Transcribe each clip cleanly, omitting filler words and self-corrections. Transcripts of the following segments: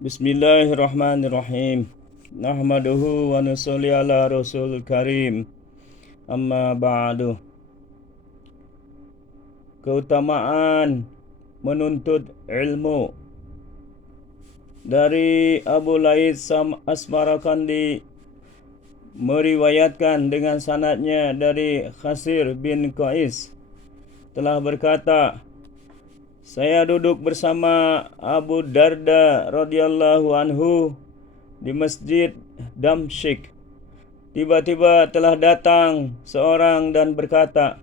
Bismillahirrahmanirrahim. Nahmaduhu wa nusalli ala rasul karim. Amma ba'du. Keutamaan menuntut ilmu. Dari Abu Laith Asmarakandi meriwayatkan dengan sanadnya dari Khasir bin Qais telah berkata, saya duduk bersama Abu Darda radhiyallahu anhu di Masjid Damsyik. Tiba-tiba telah datang seorang dan berkata,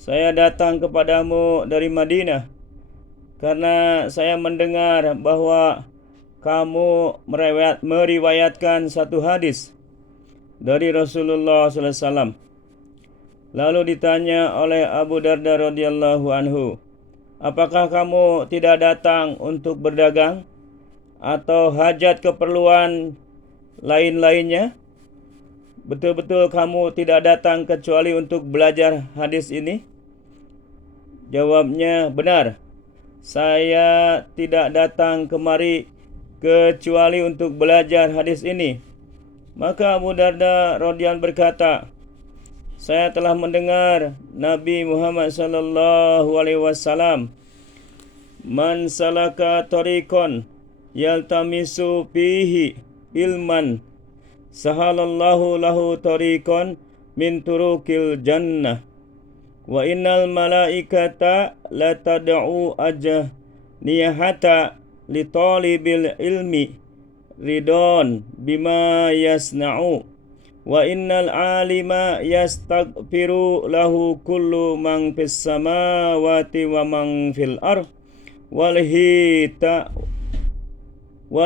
saya datang kepadamu dari Madinah karena saya mendengar bahwa kamu meriwayatkan satu hadis dari Rasulullah sallallahu alaihi wasallam. Lalu ditanya oleh Abu Darda radhiyallahu anhu, apakah kamu tidak datang untuk berdagang atau hajat keperluan lain-lainnya? Betul-betul kamu tidak datang kecuali untuk belajar hadis ini? Jawabnya, benar. Saya tidak datang kemari kecuali untuk belajar hadis ini. Maka Abu Darda radhiyallahu berkata, saya telah mendengar Nabi Muhammad sallallahu alaihi wasallam, man salaka tariqan yaltamisu fihi ilman sahalallahu lahu tariqan min turukil jannah wa innal malaikata la tad'u ajnihata li talibil ilmi ridon bima yasna'u wa innal alima yastaghfiru lahu kullu man fis samawati wa man fil ardh wal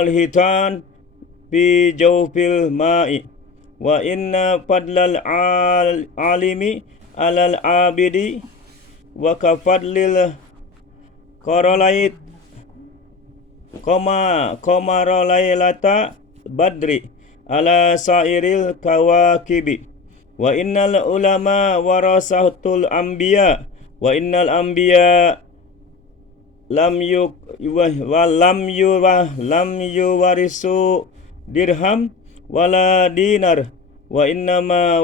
hitan fi jawfil ma'i wa inna fadlal alimi alal abidi wa kafadlil qaralait qamaralailata badri ala sairil kawakibi wa innal ulama warasatul anbiya wa innal anbiya lam yuwarisu dirham wala dinar wa innama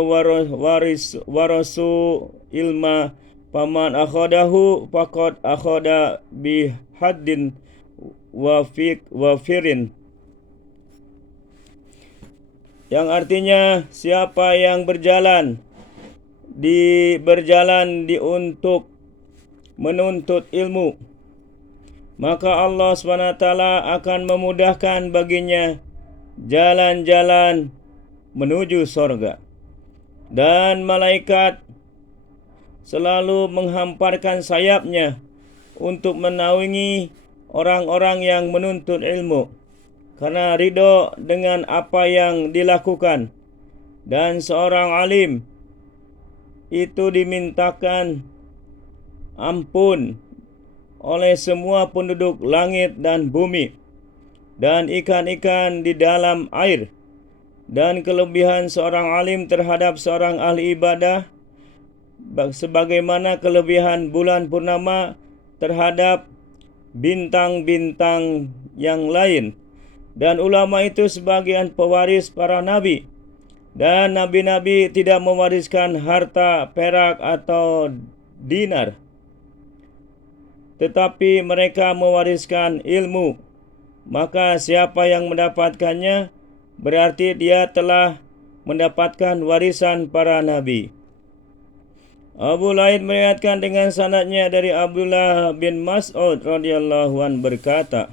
warasu ilma paman akhadahu faqad akhada bi haddin wa firin, yang artinya siapa yang berjalan untuk menuntut ilmu, maka Allah SWT akan memudahkan baginya jalan-jalan menuju sorga. Dan malaikat selalu menghamparkan sayapnya untuk menaungi orang-orang yang menuntut ilmu, karena ridho dengan apa yang dilakukan. Dan seorang alim itu dimintakan ampun oleh semua penduduk langit dan bumi dan ikan-ikan di dalam air. Dan kelebihan seorang alim terhadap seorang ahli ibadah sebagaimana kelebihan bulan purnama terhadap bintang-bintang yang lain. Dan ulama itu sebagian pewaris para nabi, dan nabi-nabi tidak mewariskan harta perak atau dinar, tetapi mereka mewariskan ilmu. Maka siapa yang mendapatkannya, berarti dia telah mendapatkan warisan para nabi. Abu Laith meriwayatkan dengan sanadnya dari Abdullah bin Mas'ud radhiyallahu an berkata,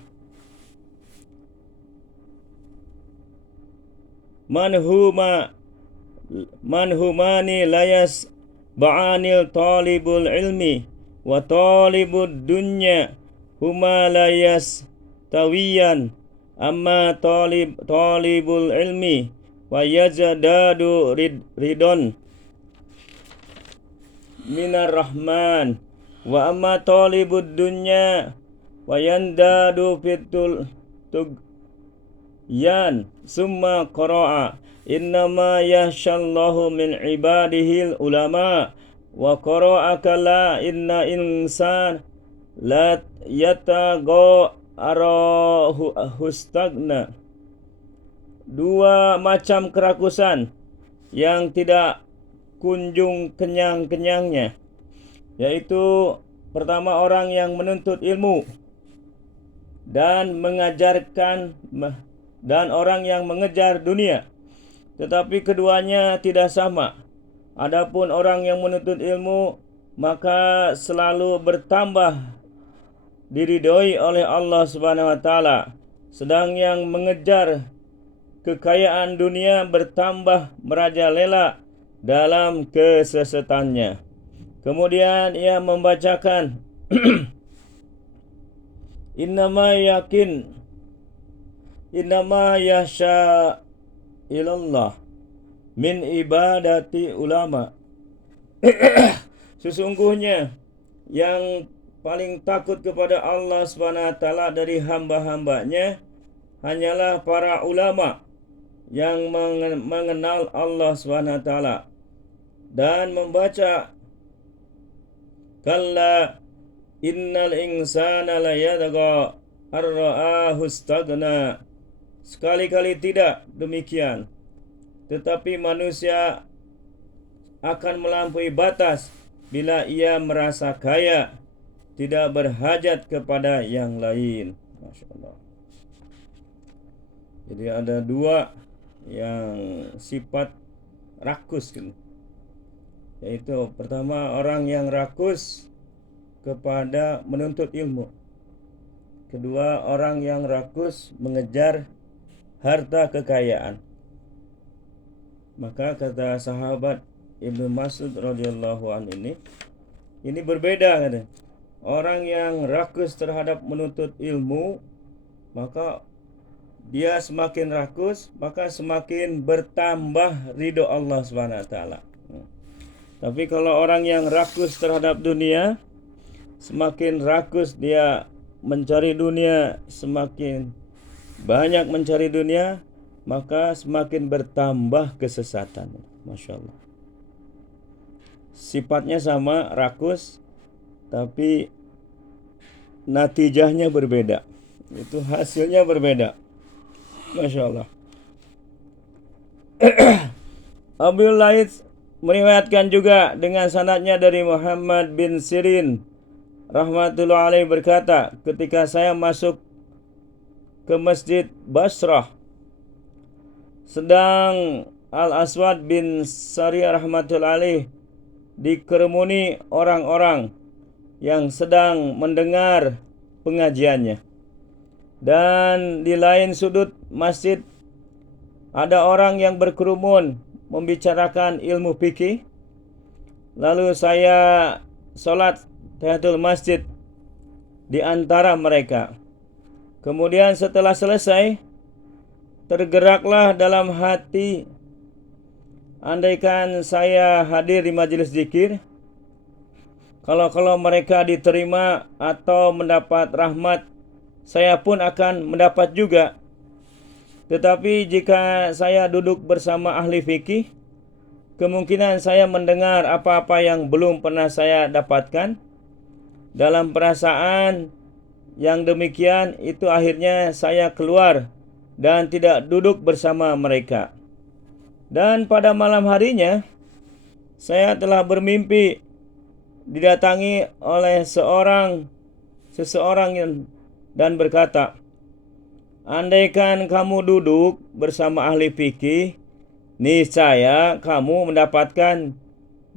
manhumani layas ba'anil talibul ilmi wa talibud dunya huma layas tawiyan amma talibul ilmi wa yazdadu ridon minar rahman wa amma talibud dunya wa yandadu fitul yan summa qara'a innama yahshallahu min ibadihil ulama wa qara'aka la inna insan la yatago arahustagna. Dua macam kerakusan yang tidak kunjung kenyang-kenyangnya, yaitu pertama orang yang menuntut ilmu dan mengajarkan, dan orang yang mengejar dunia, tetapi keduanya tidak sama. Adapun orang yang menuntut ilmu maka selalu bertambah diridhoi oleh Allah Subhanahu wa taala, sedang yang mengejar kekayaan dunia bertambah merajalela dalam kesesatannya. Kemudian ia membacakan innama yasha ilallah min ibadati ulama. Sesungguhnya yang paling takut kepada Allah Subhanahu wa taala dari hamba-hambanya hanyalah para ulama yang mengenal Allah Subhanahu wa taala dan membaca kalla innal insana layadgha ar-ra'ahu istaghna. Sekali-kali tidak demikian, tetapi manusia akan melampaui batas bila ia merasa kaya, tidak berhajat kepada yang lain. Masya Allah. Jadi ada dua yang sifat rakus, yaitu pertama orang yang rakus kepada menuntut ilmu, kedua orang yang rakus mengejar harta kekayaan. Maka kata sahabat Ibnu Mas'ud radhiyallahu anhu ini berbeda, kata. Orang yang rakus terhadap menuntut ilmu, maka dia semakin rakus, maka semakin bertambah ridho Allah Subhanahu wa taala. Tapi kalau orang yang rakus terhadap dunia, semakin rakus dia mencari dunia, semakin banyak mencari dunia, maka semakin bertambah kesesatan. Masya Allah. Sifatnya sama, rakus, tapi natijahnya berbeda. Itu hasilnya berbeda. Masya Allah. Abu Laits meriwayatkan juga dengan sanadnya dari Muhammad bin Sirin rahmatullah alaih berkata, ketika saya masuk ke Masjid Basrah, sedang Al-Aswad bin Sariyah rahmatullah alaih dikerumuni orang-orang yang sedang mendengar pengajiannya. Dan di lain sudut masjid ada orang yang berkerumun membicarakan ilmu fikih. Lalu saya sholat tahiyatul masjid di antara mereka. Kemudian setelah selesai, tergeraklah dalam hati, andaikan saya hadir di majelis zikir, kalau mereka diterima atau mendapat rahmat, saya pun akan mendapat juga. Tetapi jika saya duduk bersama ahli fikih, kemungkinan saya mendengar apa-apa yang belum pernah saya dapatkan. Dalam perasaan yang demikian itu akhirnya saya keluar dan tidak duduk bersama mereka. Dan pada malam harinya saya telah bermimpi didatangi oleh seseorang dan berkata, andaikan kamu duduk bersama ahli fikih, niscaya kamu mendapatkan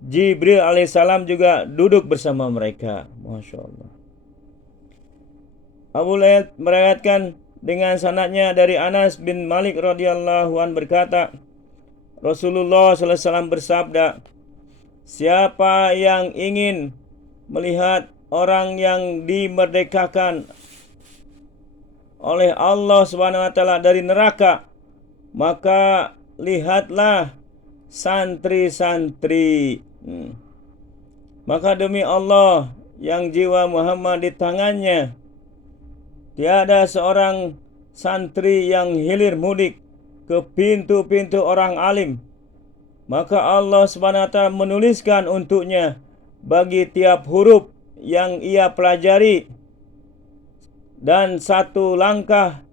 Jibril alaihissalam juga duduk bersama mereka. Masya Allah. Abu Laits meriwayatkan dengan sanadnya dari Anas bin Malik radhiyallahu an berkata, Rasulullah sallallahu alaihi wasallam bersabda, siapa yang ingin melihat orang yang dimerdekakan oleh Allah Subhanahu wa taala dari neraka, maka lihatlah santri-santri. Maka demi Allah yang jiwa Muhammad di tangannya, tiada seorang santri yang hilir mudik ke pintu-pintu orang alim, maka Allah Subhanahu wa taala menuliskan untuknya bagi tiap huruf yang ia pelajari dan 1 langkah,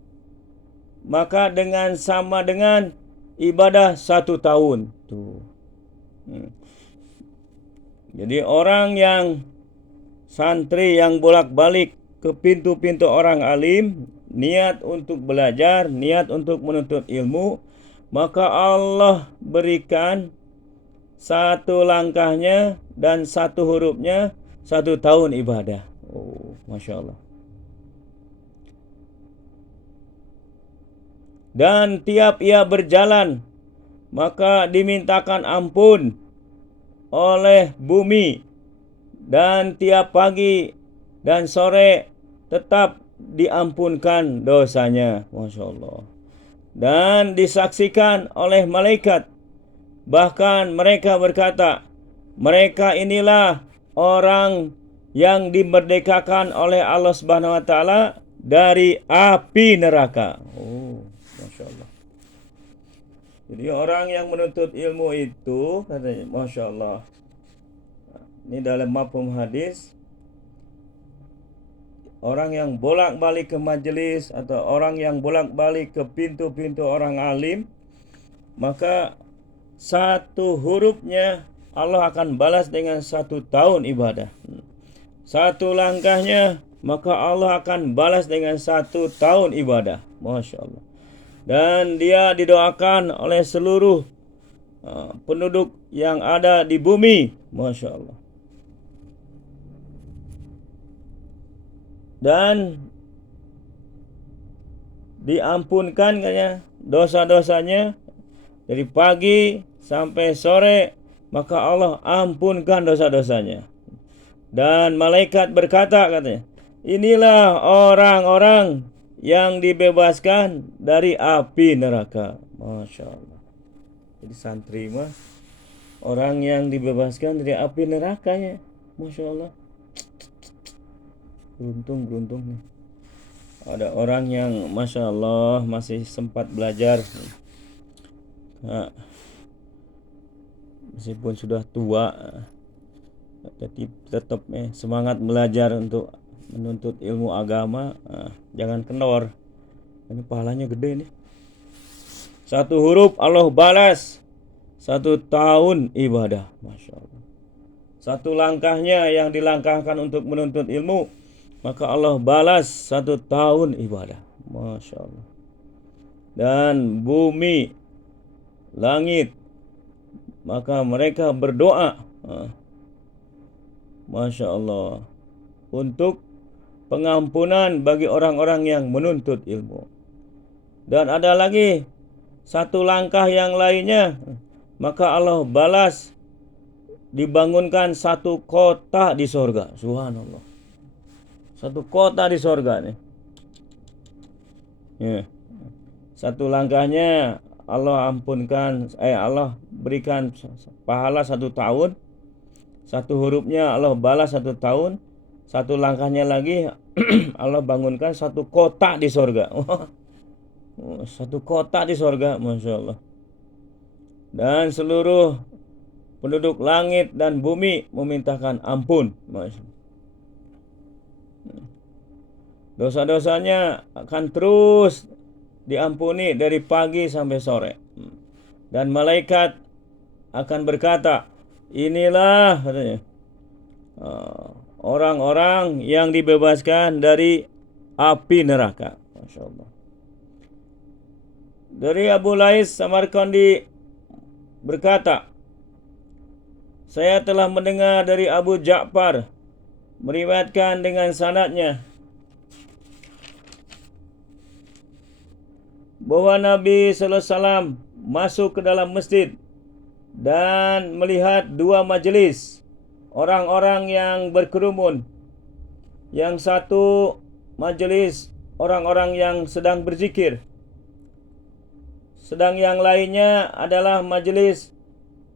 maka dengan sama dengan ibadah 1 tahun. Tuh. Jadi orang yang santri yang bolak-balik ke pintu-pintu orang alim, niat untuk belajar, niat untuk menuntut ilmu, maka Allah berikan 1 langkahnya dan 1 hurufnya 1 tahun ibadah. Oh, Masya Allah. Dan tiap ia berjalan, maka dimintakan ampun oleh bumi, dan tiap pagi dan sore tetap diampunkan dosanya. Masya Allah. Dan disaksikan oleh malaikat. Bahkan mereka berkata, mereka inilah orang yang dimerdekakan oleh Allah Subhanahu wa taala dari api neraka. Oh, Masya Allah. Jadi orang yang menuntut ilmu itu katanya, Masya Allah, ini dalam mafhum hadis, orang yang bolak-balik ke majelis atau orang yang bolak-balik ke pintu-pintu orang alim, maka 1 hurufnya Allah akan balas dengan 1 tahun ibadah. 1 langkahnya maka Allah akan balas dengan 1 tahun ibadah. Masya Allah. Dan dia didoakan oleh seluruh penduduk yang ada di bumi. Masya Allah. Dan diampunkan katanya dosa-dosanya dari pagi sampai sore, maka Allah ampunkan dosa-dosanya. Dan malaikat berkata katanya, inilah orang-orang yang dibebaskan dari api neraka. Masya Allah. Jadi santri mah orang yang dibebaskan dari api nerakanya. Masya Allah. Beruntung nih. Ada orang yang Masya Allah masih sempat belajar. Nah, meskipun sudah tua, tapi tetap semangat belajar untuk menuntut ilmu agama. Jangan kendor, ini pahalanya gede nih. 1 huruf Allah balas 1 tahun ibadah. Masya Allah. 1 langkahnya yang dilangkahkan untuk menuntut ilmu, maka Allah balas 1 tahun ibadah. Masya Allah. Dan bumi, langit, maka mereka berdoa, Masya Allah, untuk pengampunan bagi orang-orang yang menuntut ilmu. Dan ada lagi 1 langkah yang lainnya, maka Allah balas dibangunkan 1 kota di sorga. Subhanallah. 1 kota di sorga nih. Ya. 1 langkahnya Allah ampunkan, Allah berikan pahala 1 tahun. 1 hurufnya Allah balas 1 tahun. 1 langkahnya lagi Allah bangunkan 1 kota di sorga. 1 kota di sorga, Masya Allah. Dan seluruh penduduk langit dan bumi memintakan ampun. Masya Allah. Dosa-dosanya akan terus diampuni dari pagi sampai sore. Dan malaikat akan berkata, inilah katanya orang-orang yang dibebaskan dari api neraka. Masya Allah. Dari Abu Lais Samarkandi berkata, saya telah mendengar dari Abu Ja'far meriwayatkan dengan sanadnya bahwa Nabi sallallahu alaihi wasallam masuk ke dalam masjid dan melihat 2 majelis orang-orang yang berkerumun. Yang satu majelis orang-orang yang sedang berzikir, sedang yang lainnya adalah majelis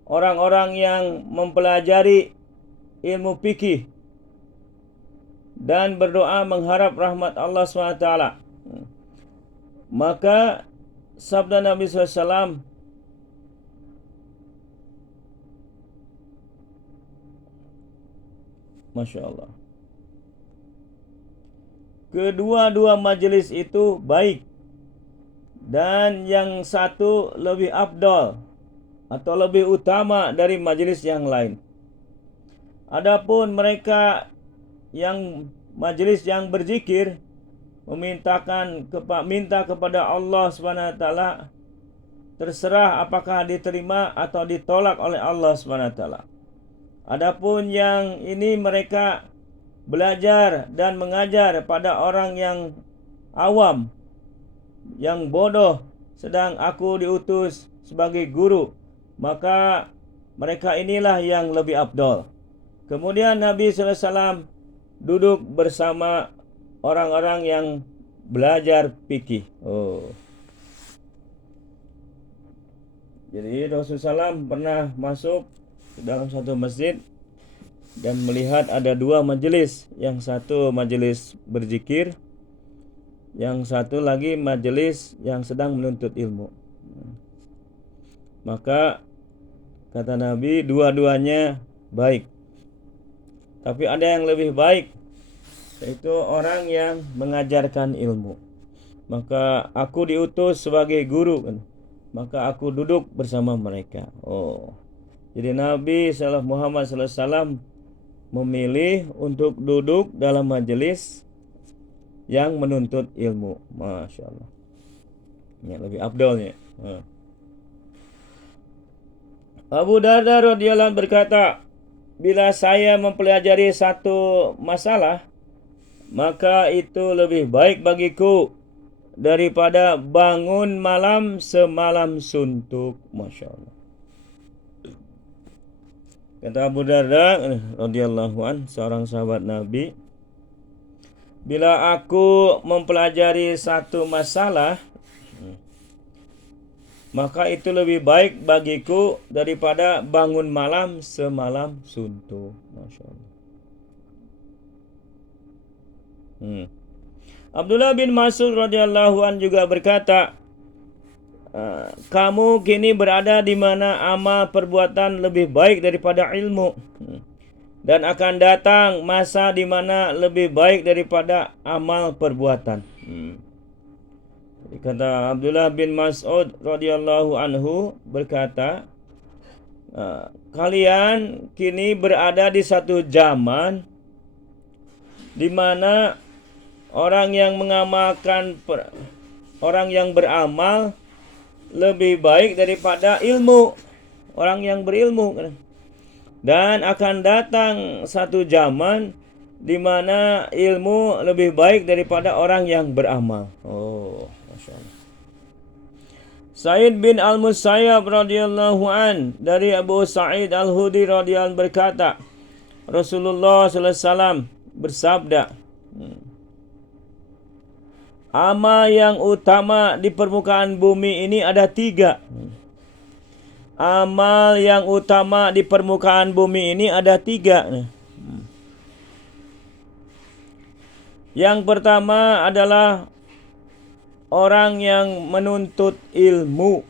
orang-orang yang mempelajari ilmu fikih dan berdoa mengharap rahmat Allah SWT. Maka sabda Nabi SAW, Masya Allah, kedua-dua majelis itu baik dan yang satu lebih afdal atau lebih utama dari majelis yang lain. Adapun mereka yang majelis yang berzikir minta kepada Allah Subhanahu wa taala, terserah apakah diterima atau ditolak oleh Allah Subhanahu wa taala. Adapun yang ini mereka belajar dan mengajar pada orang yang awam, yang bodoh, sedang aku diutus sebagai guru, maka mereka inilah yang lebih afdal. Kemudian Nabi sallallahu alaihi wasallam duduk bersama orang-orang yang belajar fikih. Jadi Rasulullah SAW pernah masuk dalam satu masjid dan melihat ada dua majelis. Yang satu majelis berzikir, yang satu lagi majelis yang sedang menuntut ilmu. Maka kata Nabi, dua-duanya baik. Tapi ada yang lebih baik, yaitu orang yang mengajarkan ilmu. Maka aku diutus sebagai guru, maka aku duduk bersama mereka. Jadi Nabi Muhammad SAW memilih untuk duduk dalam majelis yang menuntut ilmu. Masya Allah, ini lebih afdalnya. Abu Darda radhiyallahu anhu berkata, bila saya mempelajari satu masalah, maka itu lebih baik bagiku daripada bangun malam semalam suntuk. Masya Allah. Kata Abu Darda radhiyallahu anhu, seorang sahabat Nabi, bila aku mempelajari satu masalah, maka itu lebih baik bagiku daripada bangun malam semalam suntuk. Masya Allah. Abdullah bin Mas'ud radhiyallahu an juga berkata, kamu kini berada di mana amal perbuatan lebih baik daripada ilmu, dan akan datang masa di mana lebih baik daripada amal perbuatan. Kata Abdullah bin Mas'ud radhiyallahu anhu berkata, kalian kini berada di satu zaman di mana orang yang mengamalkan, orang yang beramal lebih baik daripada ilmu, orang yang berilmu. Dan akan datang satu zaman di mana ilmu lebih baik daripada orang yang beramal. Masya Allah. Sa'id bin Al-Musayyab radhiyallahu an dari Abu Sa'id Al-Hudri radhiyallahu an berkata, Rasulullah sallallahu alaihi wasallam bersabda, amal yang utama di permukaan bumi ini ada tiga. Amal yang utama di permukaan bumi ini ada tiga. Yang pertama adalah orang yang menuntut ilmu.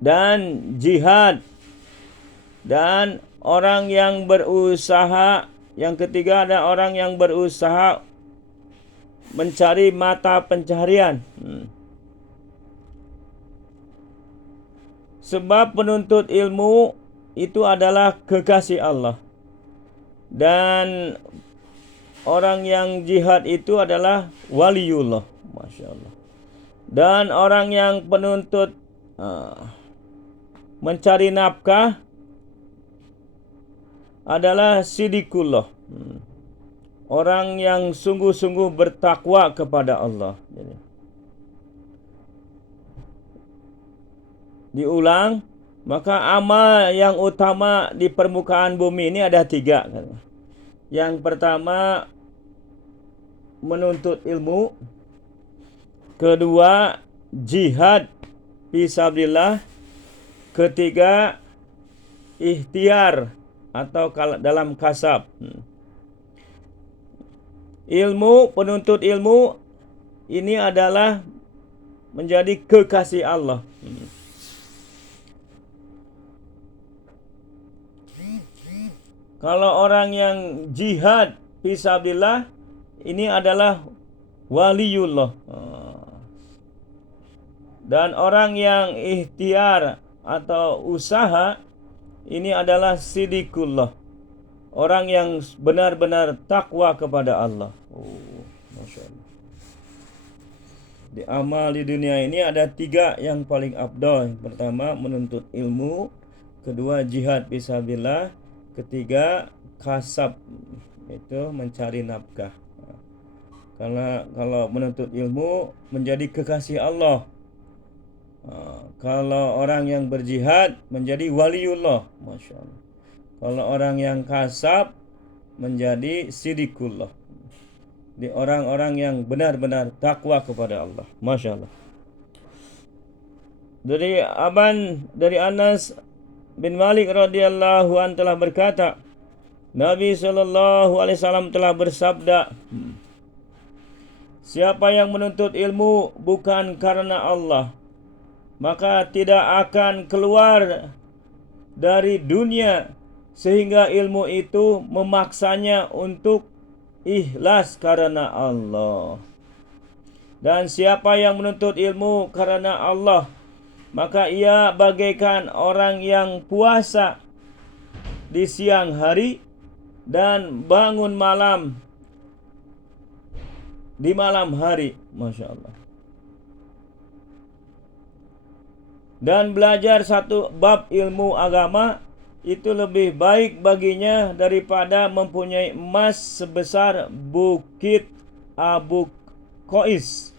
Dan jihad. Dan orang yang berusaha. Yang ketiga ada orang yang berusaha mencari mata pencaharian. Sebab penuntut ilmu itu adalah kekasih Allah. Dan orang yang jihad itu adalah waliullah. Masya Allah. Dan orang yang penuntut mencari nafkah adalah sidikullah. Orang yang sungguh-sungguh bertakwa kepada Allah. Diulang, maka amal yang utama di permukaan bumi ini ada tiga. Yang pertama, menuntut ilmu. Kedua, jihad fisabilillah. Ketiga, ikhtiar atau dalam kasab. Ilmu, penuntut ilmu ini adalah menjadi kekasih Allah. Kalau orang yang jihad fisabilillah, ini adalah waliullah. Dan orang yang ikhtiar atau usaha, ini adalah sidikullah. Orang yang benar-benar takwa kepada Allah. Masya Allah. Di amal di dunia ini ada 3 yang paling afdal. Pertama, menuntut ilmu. Kedua, jihad fisabilillah. Ketiga, kasab, itu mencari nafkah. Karena kalau menuntut ilmu menjadi kekasih Allah. Kalau orang yang berjihad menjadi waliullah. Masya Allah. Kalau orang yang kasab menjadi sidikullah. Di orang-orang yang benar-benar takwa kepada Allah. Masya Allah. Dari Anas bin Malik radhiyallahu an telah berkata, Nabi SAW telah bersabda, siapa yang menuntut ilmu bukan karena Allah, maka tidak akan keluar dari dunia sehingga ilmu itu memaksanya untuk ikhlas karena Allah. Dan siapa yang menuntut ilmu karena Allah, maka ia bagaikan orang yang puasa di siang hari dan bangun malam di malam hari. Masya Allah. Dan belajar satu bab ilmu agama itu lebih baik baginya daripada mempunyai emas sebesar bukit Abu Qais,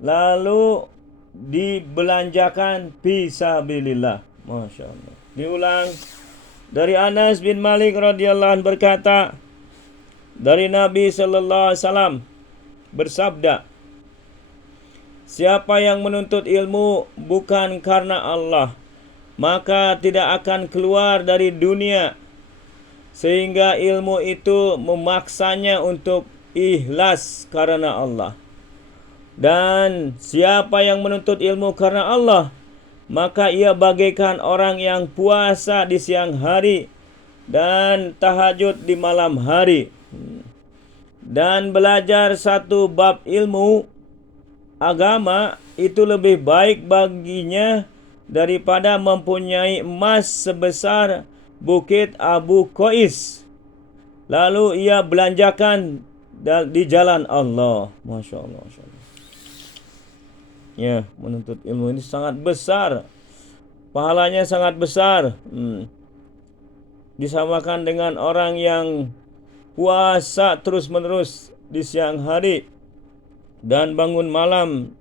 lalu dibelanjakan fisabilillah. Masya Allah. Diulang. Dari Anas bin Malik radhiyallahu anhu berkata, dari Nabi sallallahu alaihi wasallam bersabda, siapa yang menuntut ilmu bukan karena Allah, maka tidak akan keluar dari dunia sehingga ilmu itu memaksanya untuk ikhlas karena Allah. Dan siapa yang menuntut ilmu karena Allah, maka ia bagaikan orang yang puasa di siang hari dan tahajud di malam hari. Dan belajar satu bab ilmu agama itu lebih baik baginya daripada mempunyai emas sebesar bukit Abu Qais, lalu ia belanjakan di jalan Allah. Masya Allah, Masya Allah. Ya, menuntut ilmu ini sangat besar, pahalanya sangat besar. Disamakan dengan orang yang puasa terus-menerus di siang hari dan bangun malam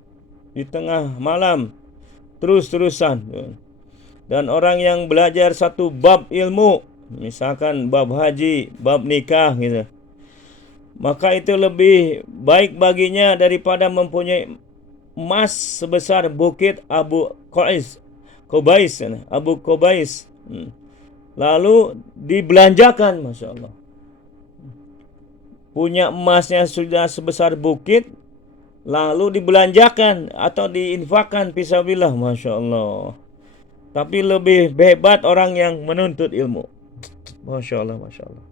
di tengah malam terus-terusan. Dan orang yang belajar satu bab ilmu, misalkan bab haji, bab nikah gitu, maka itu lebih baik baginya daripada mempunyai emas sebesar bukit Abu Qais, Abu Qais, lalu dibelanjakan. Masya Allah. Punya emasnya sudah sebesar bukit, lalu dibelanjakan atau diinfakkan fisabilillah. Masya Allah. Tapi lebih hebat orang yang menuntut ilmu. Masya Allah, Masya Allah.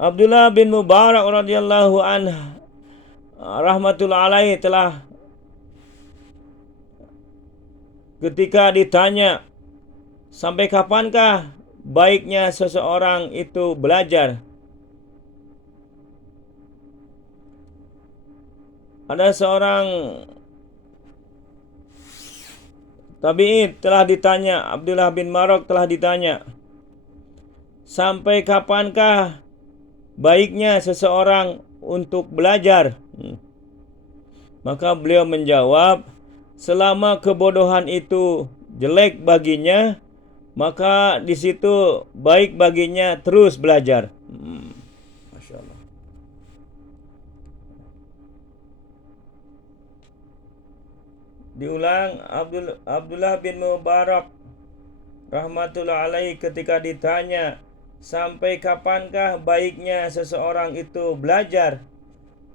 Abdullah bin Mubarak radhiyallahu anhu rahmatullah alaihi telah ketika ditanya, sampai kapankah baiknya seseorang itu belajar? Ada seorang tabi'in telah ditanya, Abdullah bin Marok telah ditanya, sampai kapankah baiknya seseorang untuk belajar? Maka beliau menjawab, selama kebodohan itu jelek baginya, maka di situ baik baginya terus belajar. Masya Allah. Diulang, Abdullah bin Mubarak rahmatullah alaihi ketika ditanya, sampai kapankah baiknya seseorang itu belajar?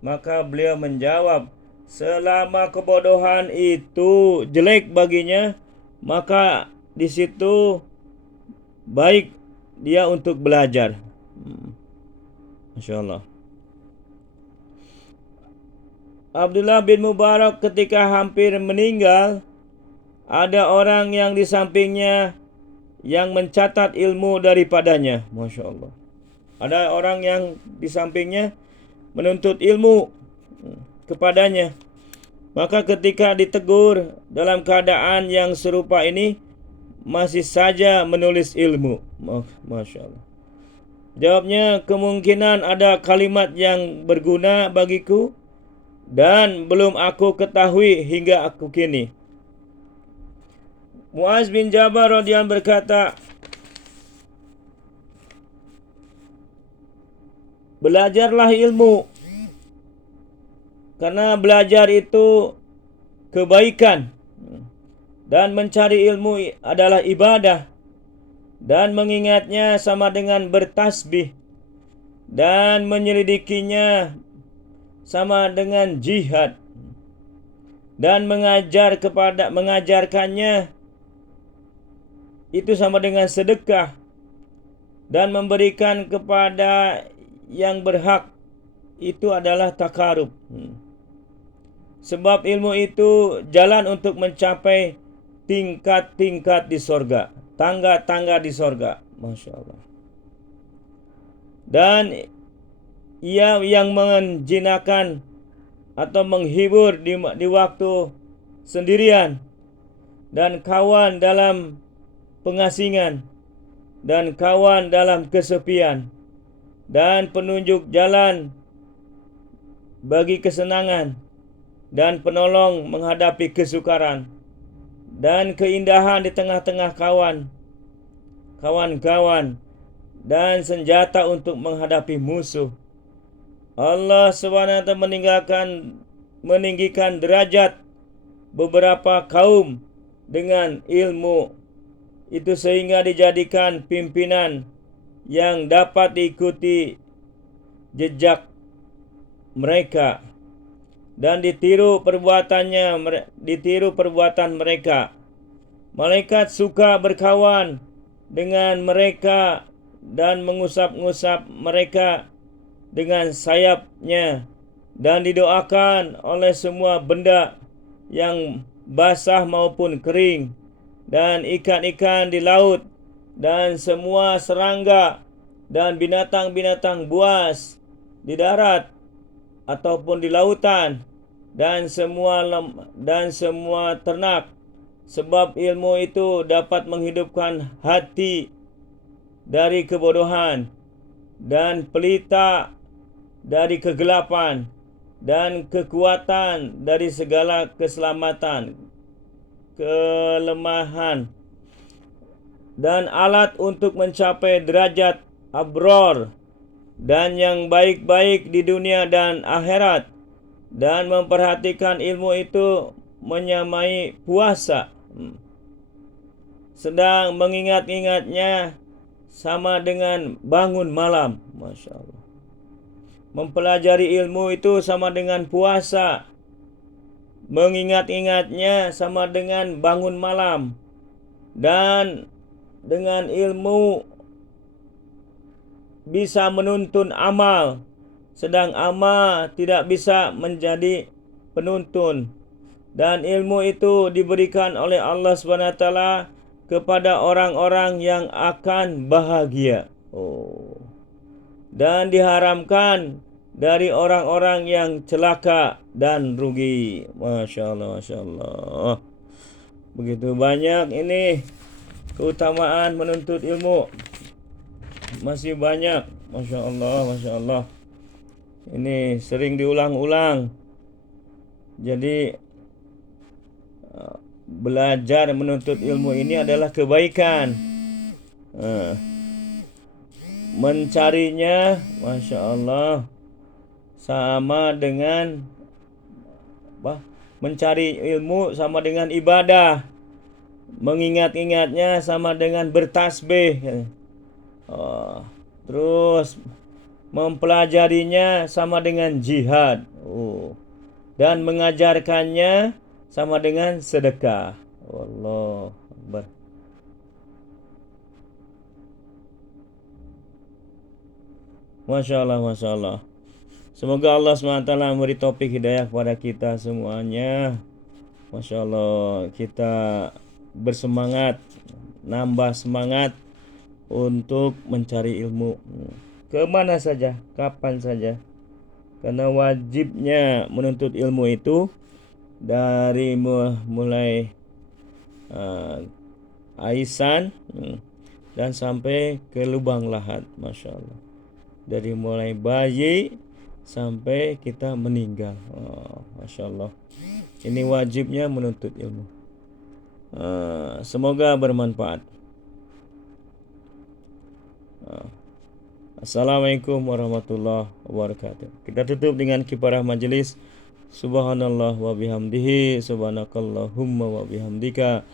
Maka beliau menjawab, selama kebodohan itu jelek baginya, maka di situ baik dia untuk belajar. Masya Allah. Abdullah bin Mubarak ketika hampir meninggal, ada orang yang di sampingnya yang mencatat ilmu daripadanya. Masya Allah. Ada orang yang di sampingnya menuntut ilmu kepadanya. Maka ketika ditegur dalam keadaan yang serupa ini, masih saja menulis ilmu. Masya Allah. Jawabnya, kemungkinan ada kalimat yang berguna bagiku dan belum aku ketahui hingga aku kini. Muaz bin Jabal radhiyallahu berkata, belajarlah ilmu, karena belajar itu kebaikan, dan mencari ilmu adalah ibadah, dan mengingatnya sama dengan bertasbih, dan menyelidikinya sama dengan jihad, dan mengajarkannya itu sama dengan sedekah, dan memberikan kepada yang berhak itu adalah takarub. Sebab ilmu itu jalan untuk mencapai tingkat-tingkat di sorga, tangga-tangga di sorga. Masya Allah. Dan ia yang menjinakkan atau menghibur di waktu sendirian, dan kawan dalam pengasingan, dan kawan dalam kesepian, dan penunjuk jalan bagi kesenangan, dan penolong menghadapi kesukaran, dan keindahan di tengah-tengah kawan-kawan, dan senjata untuk menghadapi musuh. Allah SWT meninggikan derajat beberapa kaum dengan ilmu itu sehingga dijadikan pimpinan yang dapat diikuti jejak mereka dan ditiru perbuatan mereka. Malaikat suka berkawan dengan mereka dan mengusap-ngusap mereka dengan sayapnya, dan didoakan oleh semua benda yang basah maupun kering, dan ikan-ikan di laut, dan semua serangga, dan binatang-binatang buas di darat ataupun di lautan, dan semua ternak. Sebab ilmu itu dapat menghidupkan hati dari kebodohan, dan pelita dari kegelapan, dan kekuatan dari segala kelemahan, dan alat untuk mencapai derajat abror dan yang baik-baik di dunia dan akhirat. Dan memperhatikan ilmu itu menyamai puasa, sedang mengingat-ingatnya sama dengan bangun malam. Masya Allah. Mempelajari ilmu itu sama dengan puasa, mengingat-ingatnya sama dengan bangun malam. Dan dengan ilmu bisa menuntun amal, sedang amal tidak bisa menjadi penuntun. Dan ilmu itu diberikan oleh Allah SWT kepada orang-orang yang akan bahagia. Dan diharamkan dari orang-orang yang celaka dan rugi. Masya Allah, Masya Allah. Begitu banyak ini keutamaan menuntut ilmu. Masih banyak. Masya Allah, Masya Allah. Ini sering diulang-ulang. Jadi belajar menuntut ilmu ini adalah kebaikan. Mencarinya, Masya Allah, sama dengan mencari ilmu sama dengan ibadah. Mengingat-ingatnya sama dengan bertasbih. Terus mempelajarinya sama dengan jihad. Dan mengajarkannya sama dengan sedekah. Allahu Akbar. Masya Allah, Masya Allah. Semoga Allah SWT memberi taufik hidayah kepada kita semuanya. Masya Allah, kita bersemangat, nambah semangat untuk mencari ilmu kemana saja, kapan saja. Karena wajibnya menuntut ilmu itu dari mulai aisan dan sampai ke lubang lahat. Masya Allah. Dari mulai bayi sampai kita meninggal. Masya Allah. Ini wajibnya menuntut ilmu. Semoga bermanfaat. Assalamualaikum warahmatullahi wabarakatuh. Kita tutup dengan kifarah majelis. Subhanallah wa bihamdihi, subhanakallahumma wa bihamdika,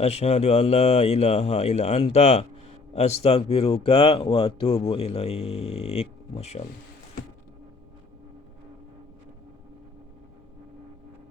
asyhadu an la ilaha illa anta, astaghfiruka wa atubu ilaik. Masyaallah.